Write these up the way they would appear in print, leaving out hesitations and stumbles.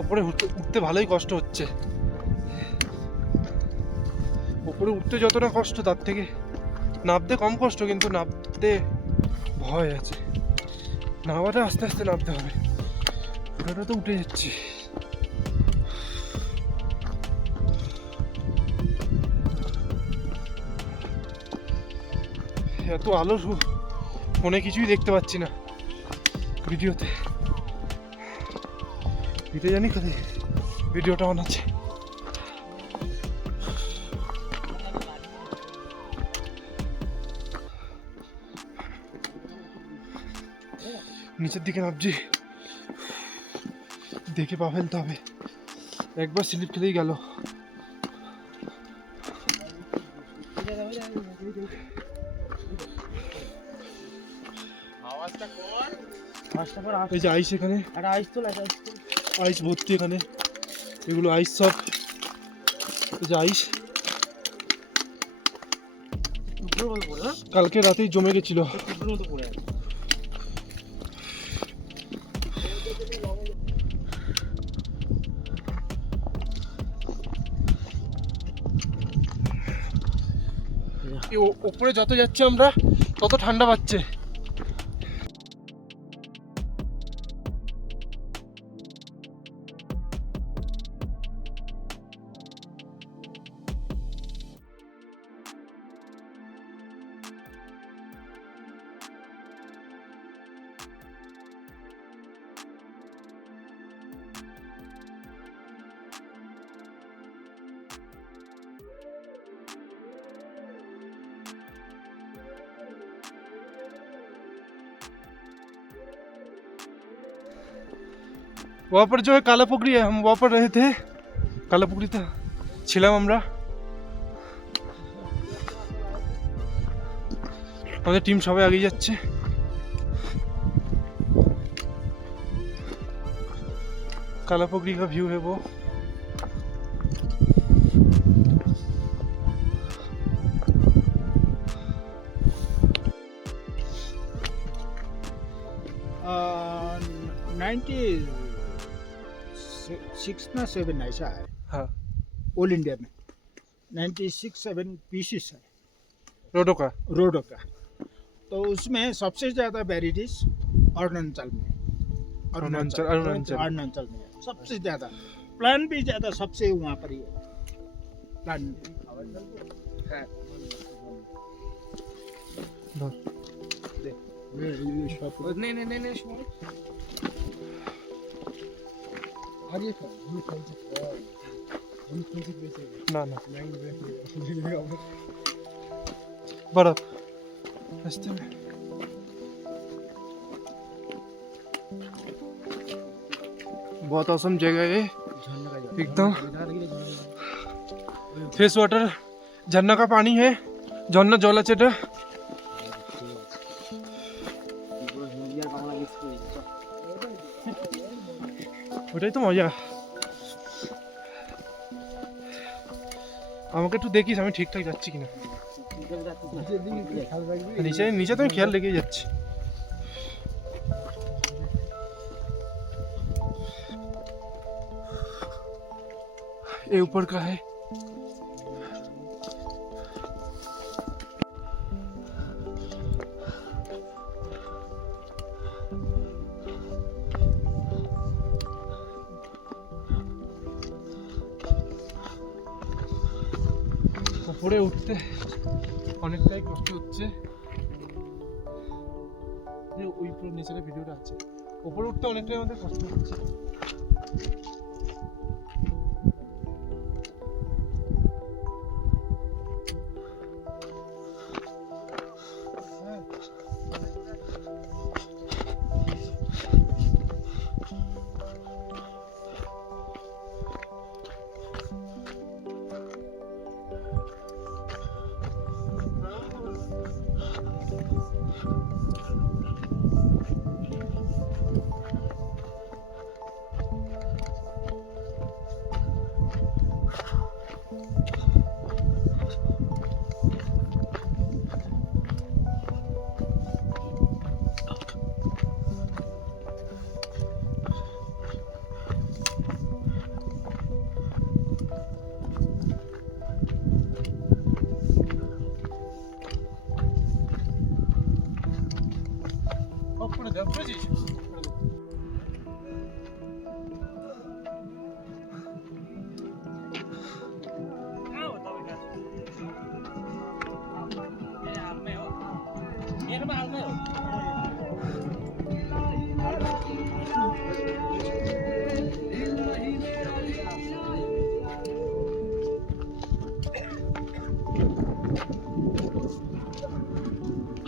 ওপরে উঠতে ভালোই কষ্ট হচ্ছে। ওপরে উঠতে যতটা কষ্ট তার থেকে নামতে কম কষ্ট, কিন্তু নামতে ভয় আছে। নামাটা আস্তে আস্তে নামতে হবে, পুরোটা তো উঠে যাচ্ছি। এত আলো ফোনে কিছুই দেখতে পাচ্ছি না ভিডিওতে। ভিডিও জানি কোথায় ভিডিওটা অন আছে। নিচের দিকে নামছি, দেখে পা ফেলতে হবে, একবার স্লিপ খেলেই গেল। এই যে আইস, এখানে আইস ভর্তি, এখানে এগুলো আইস সব। এই যে আইস কালকে রাতেই জমে গেছিল। ওপরে যত যাচ্ছি আমরা তত ঠান্ডা পাচ্ছে। वहाँ पर जो है काला पुकड़ी है, हम वहाँ पर रहे थे। काला पुकड़ी था ছিলাম আমরা। আমাদের টিম সবাই এগিয়ে যাচ্ছে। काला पुकड़ी का व्यू है वो। सिक्स ना 7 ऐसा है। हाँ, ऑल इंडिया में 96-7 पीसीस है रोडो का। तो उसमें सबसे ज़्यादा वेराइटीज अरुणाचल में अरुणाचल में है सबसे ज़्यादा। प्लान भी ज़्यादा सबसे वहाँ पर ही है प्लान है। नहीं ना ना बर्फ रास्ते में। बहुत औसम जगह है एकदम। फ्रेश वाटर, झरना का पानी है, झरना जला चेटा। ওটাই তো মজা। আমাকে একটু দেখিস আমি ঠিকঠাক যাচ্ছি কিনা। নিচে তো আমি খেয়াল রেখেই যাচ্ছি। ये ऊपर का है। উপরে উঠতে অনেকটাই কষ্ট হচ্ছে। ওই পুরো নিচের ভিডিওটা আছে, উপরে উঠতে অনেকটাই আমাদের কষ্ট হচ্ছে।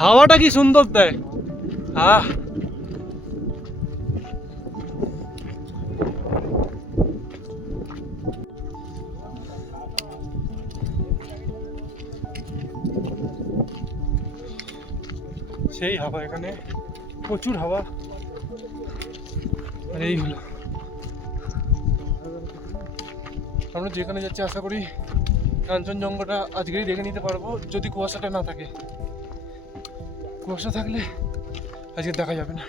হাওয়াটা কি সুন্দর দেয়। আহ সেই হাওয়া, এখানে প্রচুর হাওয়া। আর এই হলো, আমরা যেখানে যাচ্ছি আশা করি কাঞ্চনজঙ্ঘাটা আজকেই দেখে নিতে পারবো, যদি কুয়াশাটা না থাকে। কুয়াশা থাকলে আজকে দেখা যাবে না।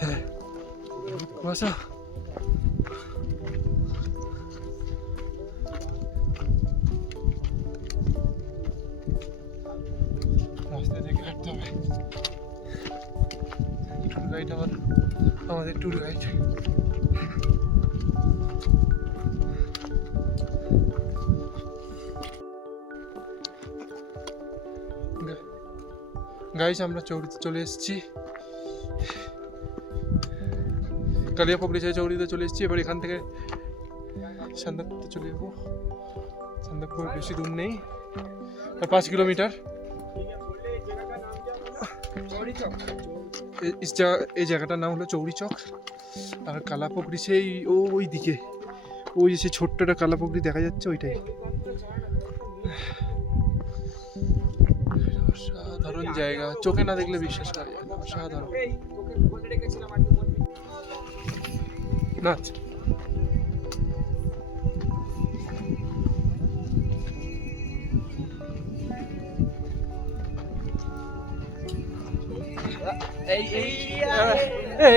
হ্যাঁ, কুয়াশা। রাস্তায় দেখে হাঁটতে হবে। ট্যুর গাইড আমাদের ট্যুর গাইড। গাইস, আমরা চৌড়িতে চলে এসেছি। কালিয়াপুকুরি ছেড়ে চৌড়িতে চলে এসেছি। এবার এখান থেকে সান্দাকপুরতে চলে যাবো। সান্দাকপুর বেশি দূর নেই, আর 5 কিলোমিটার। এই জায়গাটার নাম হলো চৌড়ি চক। আর কালাপুকুরি সেই ওই দিকে, ওই যে সেই ছোট্ট একটা কালাপুকুরি দেখা যাচ্ছে, ওইটাই। অসাধারণ জায়গা, চোখে না দেখলে বিশ্বাস করা যায় না। অসাধারণ। নাচ।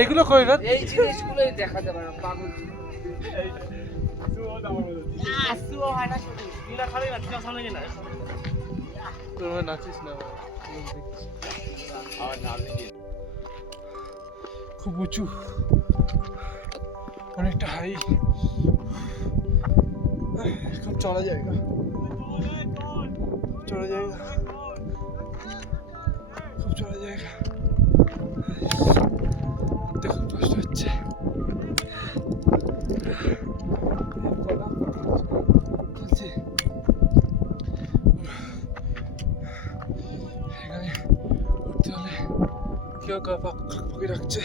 এইগুলো কই না, এই জিনিসগুলোই দেখাতে পারে পাগল। তোমরা নাচিস না, খুব উঁচু, অনেকটা হাই, খুব চড়া জায়গা, চড়া জায়গা, খুব চড়া জায়গা। উঠতে খুব কষ্ট হচ্ছে। এখানে উঠতে হলে কেউ গা পাকি রাখছে।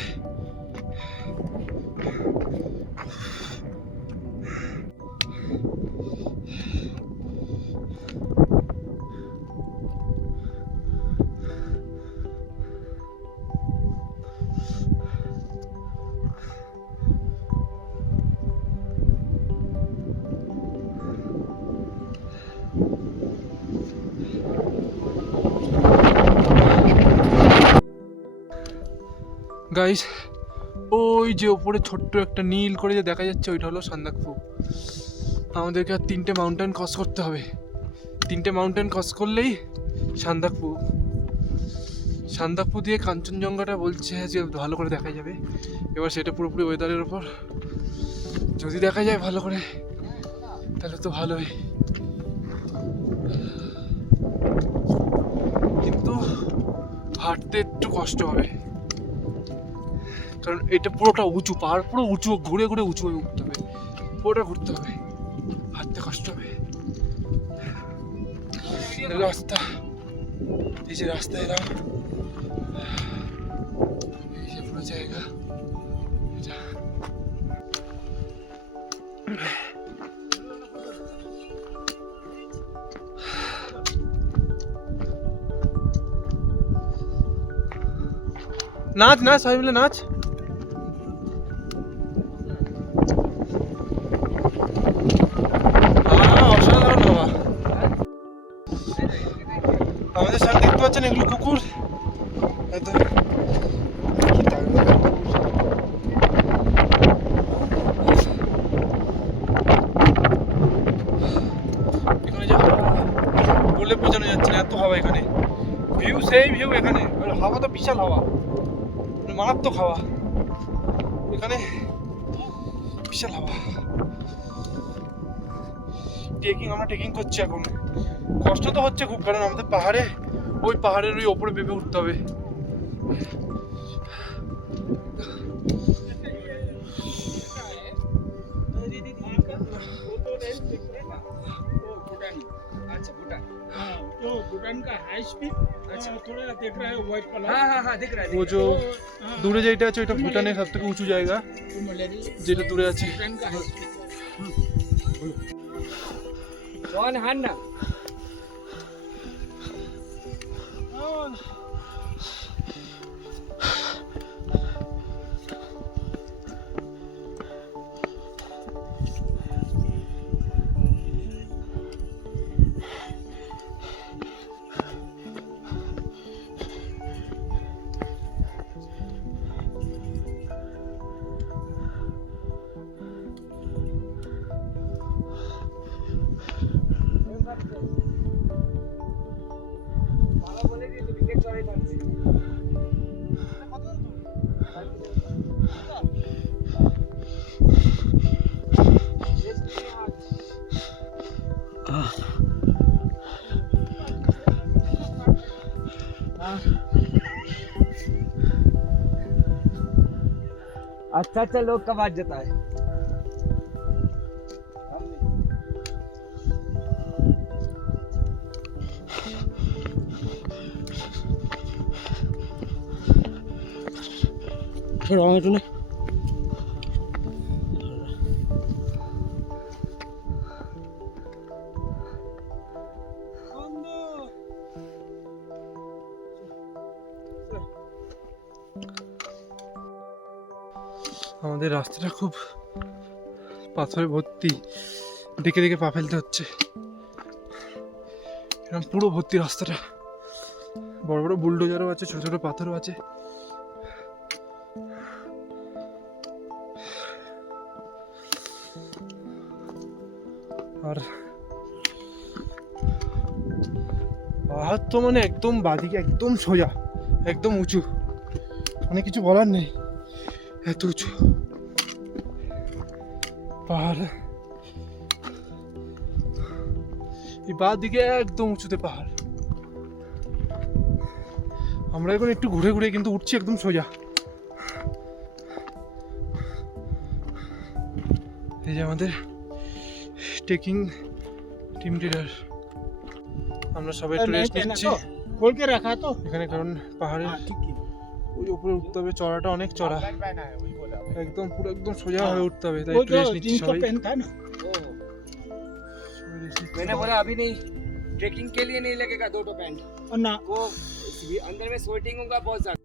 গাইস, ওই যে ওপরে ছোট্ট একটা নীল করে যে দেখা যাচ্ছে, ওইটা হলো সান্দাকফু। আমাদেরকে আর 3টে মাউন্টেন ক্রস করতে হবে। 3টে মাউন্টেন ক্রস করলেই সান্দাকফু। সান্দাকফু দিয়ে কাঞ্চনজঙ্ঘাটা বলছে যে ভালো করে দেখা যাবে। এবার সেটা পুরোপুরি ওয়েদারের ওপর। যদি দেখা যায় ভালো করে তাহলে তো ভালোই, কিন্তু হাঁটতে একটু কষ্ট হবে, কারণ এটা পুরোটা উঁচু, পাহাড় পুরো উঁচু, ঘুরে ঘুরে উঁচু হয়ে উঠতে হবে, পুরোটা ঘুরতে হবে, হাঁটতে কষ্ট হবে। রাস্তা, এই যে রাস্তা এলাম, এই যে পুরো জায়গা, এটা নাচ নাচ, সবাই মিলে নাচ। অসাধারণ বাবা। আমাদের সামনে দেখতে পাচ্ছেন এগুলো কুকুর। এখানে যে বলে বোঝানো যাচ্ছে না, এত হাওয়া এখানে। ভিউ সেই ভিউ, এখানে হাওয়া তো বিশাল হাওয়া, মানে মারাত্মক হাওয়া এখানে, বিশাল হাওয়া। আমরা ট্রেকিং করছি এখন, কষ্ট তো হচ্ছে খুব, কারণ আমাদের পাহাড়ে ওই পাহাড়ের ওই ওপরে বেঁপে উঠতে হবে। अच्छा भूटान। हाँ, तो भूटान का हाई स्पीड थोड़ा देख रहा है व्हाइट कलर। हाँ हाँ हाँ दिख रहा है। ও যে দূরে যেটা আছে ওইটা ভুটানের সব থেকে উঁচু জায়গা, যেটা দূরে আছে। भूटान का हाई स्पीड। वन हान ना बाबा बोले कि तू विकेट चढ़ाई पारছি अच्छा अच्छा लोग कब आज जाता है আমাদের রাস্তাটা খুব পাথরে ভর্তি, দেখে দেখে পা ফেলতে হচ্ছে, এরকম পুরো ভর্তি রাস্তাটা। বড় বড় বুলডোজারও আছে, ছোট ছোট পাথরও আছে। আর পাহাড় তো মানে একদম বাদিকে, একদম সোজা, একদম উঁচু, মানে কিছু বলার নেই, এত উঁচু পাহাড়। এই বাঁ দিকে একদম উঁচুতে পাহাড়। আমরা এখন একটু ঘুরে ঘুরে কিন্তু উঠছি একদম সোজা। এই যে আমাদের ট্রেকিং টিম লিডার, আমরা সবাই একটু রেস্ট নিচ্ছি खोल के रखा तो এখানে, কারণ পাহাড়ের हाँ ठीक है ওই উপরে উঠতে হবে, চড়াটা অনেক চড়া, একদম পুরো একদম সোজা হয়ে উঠতে হবে, তাই वो একটু जो রেস্ট নিচ্ছি जींस का সবাই। पेन था ना সবাই rest নিচ্ছি। मैंने बोला अभी नहीं ट्रेकिंग के लिए नहीं लगेगा 2 पैंट और ना वो अंदर में स्वेटिंग होगा बहुत ज्यादा